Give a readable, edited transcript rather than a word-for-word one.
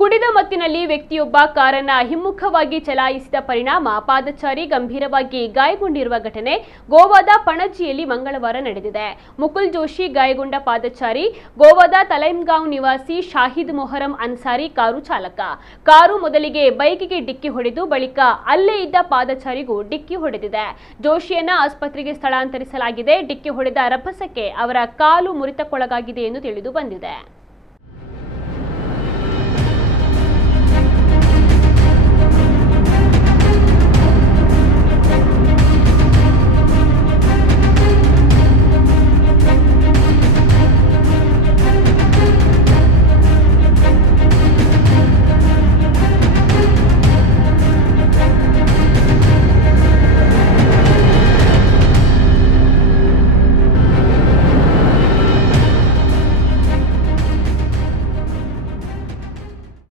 ಕುಡಿದ ಮತ್ತಿನಲ್ಲಿ ವ್ಯಕ್ತಿಯೊಬ್ಬ ಕಾರನ್ನ ಹಿಮ್ಮುಖವಾಗಿ ಚಲಾಯಿಸಿದ ಪರಿಣಾಮ ಪಾದಚಾರಿ ಗಂಭೀರವಾಗಿ ಗಾಯಗೊಂಡಿರುವ ಘಟನೆ ಗೋವಾದ ಪಣಜಿಯಲ್ಲಿ ಮಂಗಳವಾರ ನಡೆದಿದೆ. ಮುಕುಲ್ ಜೋಶಿ ಗಾಯಗೊಂಡ ಪಾದಚಾರಿ ಗೋವಾದ ತಲೈಮ್ಗಾಂವ್ ನಿವಾಸಿ ಶಾಹಿದ್ ಮೊಹರಂ ಅನ್ಸಾರಿ ಕಾರು ಚಾಲಕ. ಕಾರು ಮೊದಲಿಗೆ ಬೈಕ್ಗೆ ಡಿಕ್ಕಿ ಹೊಡೆದು ಬಳಿಕ ಅಲ್ಲೇ ಇದ್ದ ಪಾದಚಾರಿಗೂ ಡಿಕ್ಕಿ ಹೊಡೆದಿದೆ. ಜೋಶಿಯನ್ನ ಆಸ್ಪತ್ರೆಗೆ ಸ್ಥಳಾಂತರಿಸಲಾಗಿದೆ. ಡಿಕ್ಕಿ ಹೊಡೆದ ರಭಸಕ್ಕೆ ಅವರ ಕಾಲು ಮುರಿತಕ್ಕೊಳಗಾಗಿದೆ ಎಂದು ತಿಳಿದು ಬಂದಿದೆ.